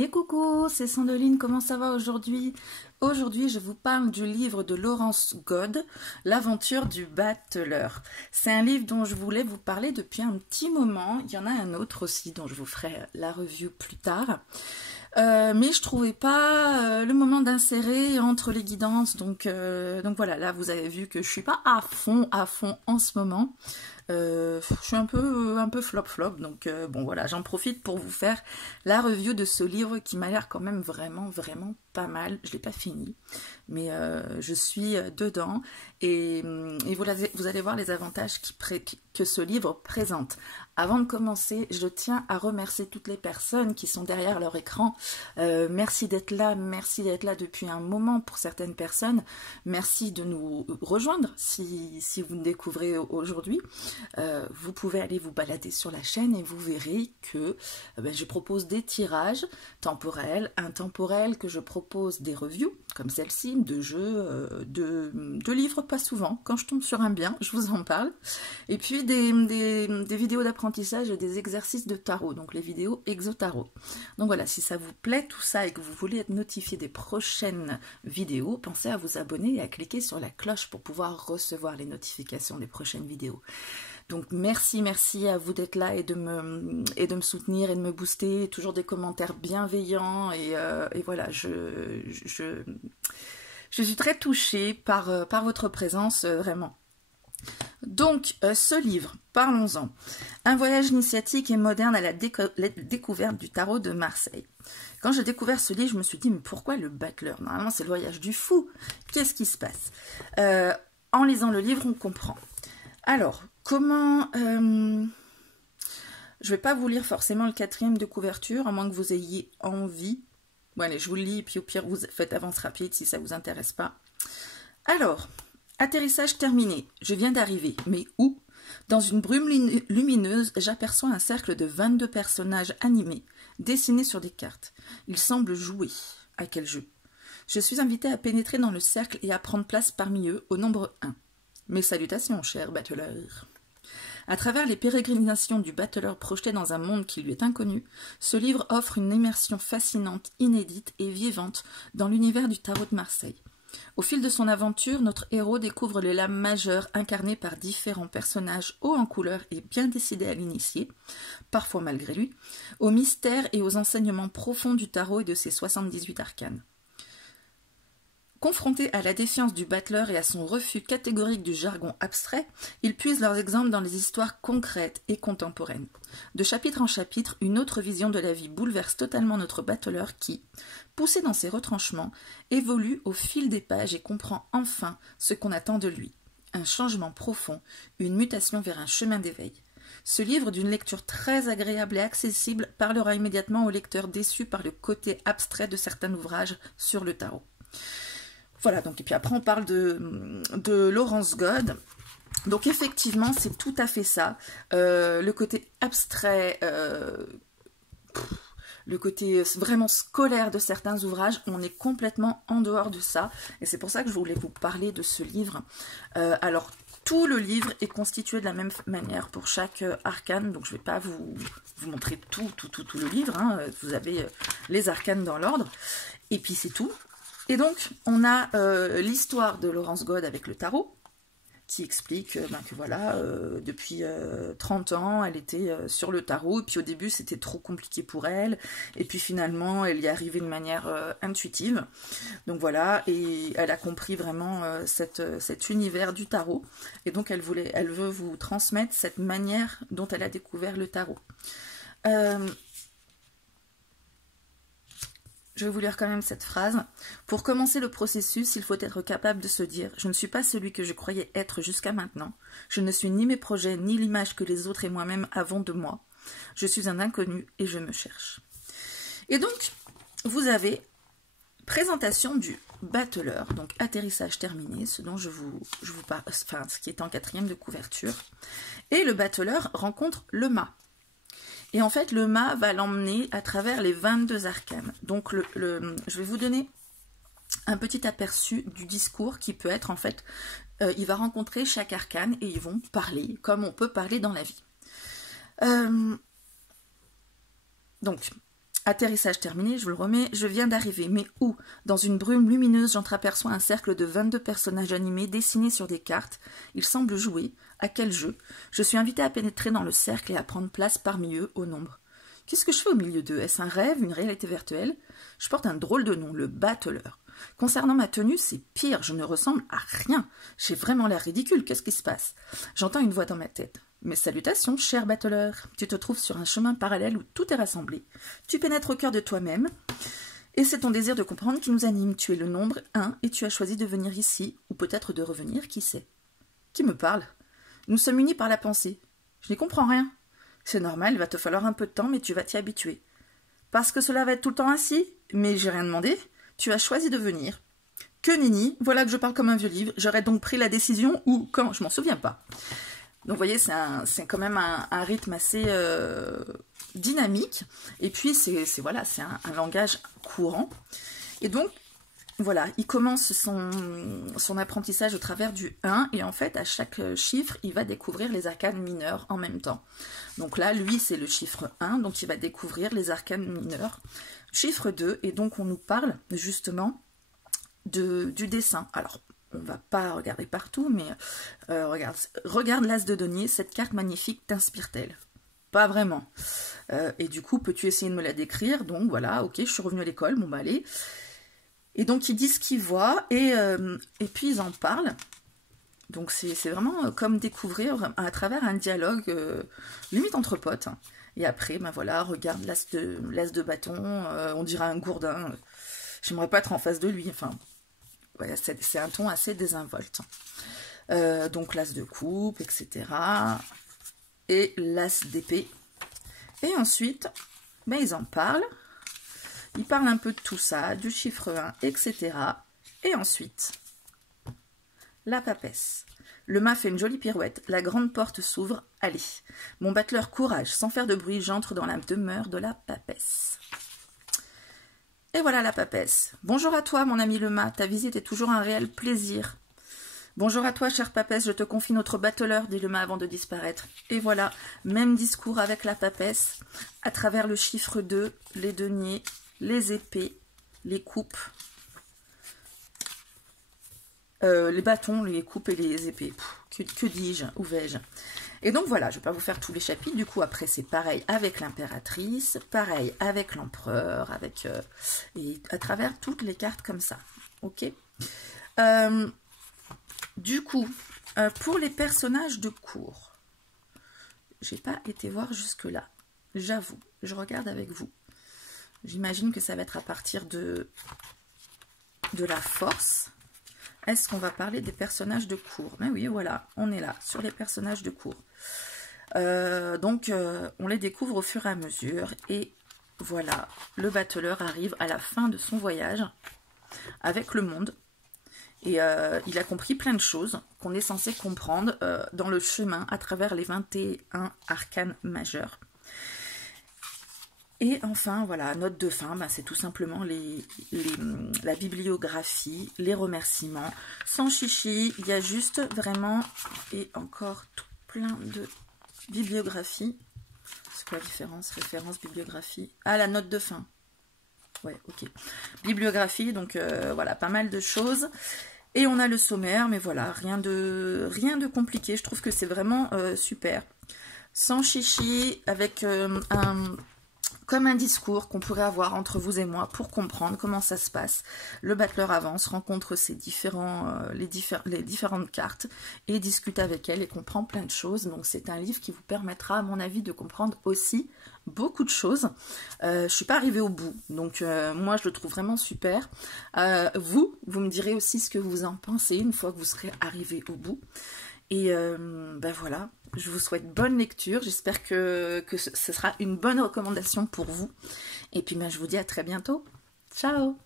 Et coucou, c'est Sandoline, comment ça va aujourd'hui? Aujourd'hui, je vous parle du livre de Laurence God, L'aventure du battleur. C'est un livre dont je voulais vous parler depuis un petit moment. Il y en a un autre aussi dont je vous ferai la review plus tard. Mais je trouvais pas le moment d'insérer entre les guidances. Donc voilà, là vous avez vu que je suis pas à fond en ce moment. Je suis un peu flop, donc bon voilà, j'en profite pour vous faire la review de ce livre qui m'a l'air quand même vraiment pas mal. Je l'ai pas fini, mais je suis dedans et vous allez voir les avantages que ce livre présente. Avant de commencer, je tiens à remercier toutes les personnes qui sont derrière leur écran. Merci d'être là depuis un moment pour certaines personnes. Merci de nous rejoindre si vous me découvrez aujourd'hui. Vous pouvez aller vous balader sur la chaîne et vous verrez que je propose des tirages temporels, intemporels, que je propose des reviews comme celle-ci, de jeux, de livres, pas souvent. Quand je tombe sur un bien, je vous en parle. Et puis des vidéos d'apprentissage et des exercices de tarot, donc les vidéos exo-tarot. Donc voilà, si ça vous plaît tout ça et que vous voulez être notifié des prochaines vidéos, pensez à vous abonner et à cliquer sur la cloche pour pouvoir recevoir les notifications des prochaines vidéos. Donc merci à vous d'être là et de me soutenir et de me booster, toujours des commentaires bienveillants et voilà, je suis très touchée par votre présence, vraiment. Donc ce livre, parlons-en. Un voyage initiatique et moderne à la découverte du tarot de Marseille. Quand j'ai découvert ce livre, je me suis dit, mais pourquoi le battleur? Normalement c'est le voyage du fou. Qu'est-ce qui se passe? En lisant le livre, on comprend. Alors, comment... je ne vais pas vous lire forcément le 4e de couverture, à moins que vous ayez envie. Bon, allez, je vous le lis, et puis au pire, vous faites avance rapide si ça ne vous intéresse pas. Alors, atterrissage terminé. Je viens d'arriver. Mais où? Dans une brume lumineuse, j'aperçois un cercle de 22 personnages animés, dessinés sur des cartes. Ils semblent jouer. À quel jeu? Je suis invitée à pénétrer dans le cercle et à prendre place parmi eux, au nombre 1. Mes salutations, cher battleur. À travers les pérégrinations du battleur projeté dans un monde qui lui est inconnu, ce livre offre une immersion fascinante, inédite et vivante dans l'univers du tarot de Marseille. Au fil de son aventure, notre héros découvre les lames majeures incarnées par différents personnages hauts en couleur et bien décidés à l'initier, parfois malgré lui, aux mystères et aux enseignements profonds du tarot et de ses 78 arcanes. Confrontés à la défiance du battleur et à son refus catégorique du jargon abstrait, ils puisent leurs exemples dans les histoires concrètes et contemporaines. De chapitre en chapitre, une autre vision de la vie bouleverse totalement notre battleur qui, poussé dans ses retranchements, évolue au fil des pages et comprend enfin ce qu'on attend de lui. Un changement profond, une mutation vers un chemin d'éveil. Ce livre, d'une lecture très agréable et accessible, parlera immédiatement au lecteur déçu par le côté abstrait de certains ouvrages sur le tarot. Voilà, donc, et puis après on parle de Laurence God. Donc effectivement, c'est tout à fait ça. Le côté abstrait, le côté vraiment scolaire de certains ouvrages, on est complètement en dehors de ça. Et c'est pour ça que je voulais vous parler de ce livre. Alors, tout le livre est constitué de la même manière pour chaque arcane. Donc je ne vais pas vous montrer tout le livre. Hein. Vous avez les arcanes dans l'ordre. Et puis c'est tout. Et donc, on a l'histoire de Laurence God avec le tarot, qui explique que voilà, depuis 30 ans, elle était sur le tarot, et puis au début, c'était trop compliqué pour elle, et puis finalement, elle y est arrivée de manière intuitive. Donc voilà, et elle a compris vraiment cet univers du tarot, et donc elle veut vous transmettre cette manière dont elle a découvert le tarot. Je vais vous lire quand même cette phrase. Pour commencer le processus, il faut être capable de se dire « Je ne suis pas celui que je croyais être jusqu'à maintenant. Je ne suis ni mes projets, ni l'image que les autres et moi-même avons de moi. Je suis un inconnu et je me cherche. » Et donc, vous avez présentation du battleur, donc atterrissage terminé, ce dont je vous parle, enfin, ce qui est en 4e de couverture. Et le battleur rencontre le mât. Et en fait, le mât va l'emmener à travers les 22 arcanes. Donc, je vais vous donner un petit aperçu du discours qui peut être, en fait, il va rencontrer chaque arcane et ils vont parler comme on peut parler dans la vie. Donc, Atterrissage terminé, je vous le remets, je viens d'arriver. Mais où? Dans une brume lumineuse, j'entreaperçois un cercle de 22 personnages animés dessinés sur des cartes. Ils semblent jouer. À quel jeu? Je suis invitée à pénétrer dans le cercle et à prendre place parmi eux au nombre. Qu'est-ce que je fais au milieu d'eux? Est-ce un rêve, une réalité virtuelle? Je porte un drôle de nom, le battleur. Concernant ma tenue, c'est pire, je ne ressemble à rien. J'ai vraiment l'air ridicule, qu'est-ce qui se passe? J'entends une voix dans ma tête. Mes salutations, cher battleur. Tu te trouves sur un chemin parallèle où tout est rassemblé. Tu pénètres au cœur de toi-même, et c'est ton désir de comprendre qui nous anime. Tu es le nombre 1, et tu as choisi de venir ici, ou peut-être de revenir, qui sait? Qui me parle? Nous sommes unis par la pensée. Je n'y comprends rien. C'est normal, il va te falloir un peu de temps, mais tu vas t'y habituer. Parce que cela va être tout le temps ainsi? Mais j'ai rien demandé. Tu as choisi de venir. Que nenni, voilà que je parle comme un vieux livre. J'aurais donc pris la décision ou quand? Je m'en souviens pas. Donc vous voyez, c'est quand même un rythme assez dynamique. Et puis c'est un langage courant. Et donc, voilà, il commence son apprentissage au travers du 1. Et en fait, à chaque chiffre, il va découvrir les arcanes mineurs en même temps. Donc là, lui, c'est le chiffre 1. Donc il va découvrir les arcanes mineurs. Chiffre 2. Et donc on nous parle justement du dessin. Alors, on va pas regarder partout, mais regarde l'as de denier, cette carte magnifique t'inspire-t-elle? Pas vraiment. Et du coup, peux-tu essayer de me la décrire? Donc voilà, ok, je suis revenue à l'école, bon bah allez. Et donc ils disent ce qu'ils voient, et puis ils en parlent. Donc c'est vraiment comme découvrir à travers un dialogue, limite entre potes. Et après, ben voilà, regarde l'as de bâton, on dirait un gourdin. J'aimerais pas être en face de lui, enfin... Ouais, c'est un ton assez désinvolte. Donc l'as de coupe, etc. Et l'as d'épée. Et ensuite, ben, ils en parlent. Ils parlent un peu de tout ça, du chiffre 1, etc. Et ensuite, la papesse. Le mât fait une jolie pirouette, la grande porte s'ouvre. Allez, mon battleur, courage, sans faire de bruit, j'entre dans la demeure de la papesse. Et voilà la papesse. Bonjour à toi, mon ami le mât, ta visite est toujours un réel plaisir. Bonjour à toi, chère papesse, je te confie notre battleur, dit le mât avant de disparaître. Et voilà, même discours avec la papesse, à travers le chiffre 2, les deniers, les épées, les coupes, les bâtons, les coupes et les épées. Que dis-je? Où vais-je? Et donc voilà, je ne vais pas vous faire tous les chapitres. Du coup, après, c'est pareil avec l'impératrice, pareil avec l'empereur, et à travers toutes les cartes comme ça. Ok. Du coup, pour les personnages de cour, j'ai pas été voir jusque-là. J'avoue, je regarde avec vous. J'imagine que ça va être à partir de la force. Est-ce qu'on va parler des personnages de cour? Mais oui, voilà, on est là, sur les personnages de cour. Donc, on les découvre au fur et à mesure. Et voilà, le battleur arrive à la fin de son voyage avec le monde. Et il a compris plein de choses qu'on est censé comprendre dans le chemin à travers les 21 arcanes majeures. Et enfin, voilà, note de fin, ben, c'est tout simplement la bibliographie, les remerciements. Sans chichi, il y a juste vraiment, et encore tout plein de bibliographie. C'est quoi la différence? Référence, bibliographie. Ah, la note de fin. Ouais, ok. Bibliographie, donc voilà, pas mal de choses. Et on a le sommaire, mais voilà, rien de compliqué. Je trouve que c'est vraiment super. Sans chichi, avec comme un discours qu'on pourrait avoir entre vous et moi pour comprendre comment ça se passe. Le battleur avance, rencontre ses les différentes cartes et discute avec elles et comprend plein de choses. Donc c'est un livre qui vous permettra, à mon avis, de comprendre aussi beaucoup de choses. Je suis pas arrivée au bout, donc moi je le trouve vraiment super. Vous me direz aussi ce que vous en pensez une fois que vous serez arrivé au bout. Et ben voilà, je vous souhaite bonne lecture, j'espère que ce sera une bonne recommandation pour vous. Et puis ben, je vous dis à très bientôt. Ciao!